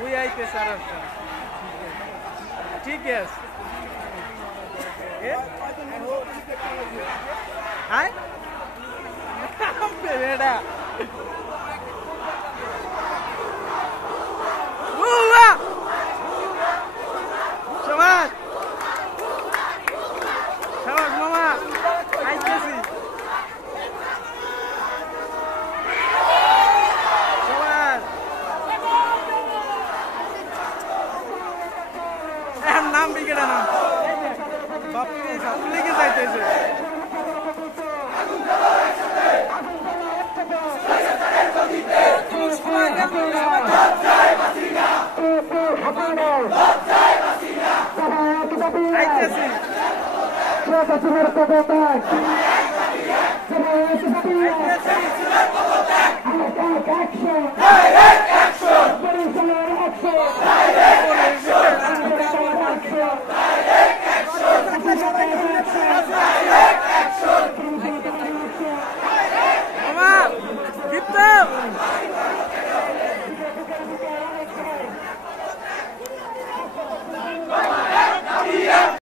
ওই আইতেছে আর একটা ঠিক আছে আয় বেটা সমাজ সমাজ মামা আইতেছি সমাজ নাম বিকেটা নাম বাপরে সব লিখে যাইতেছে আইতেছি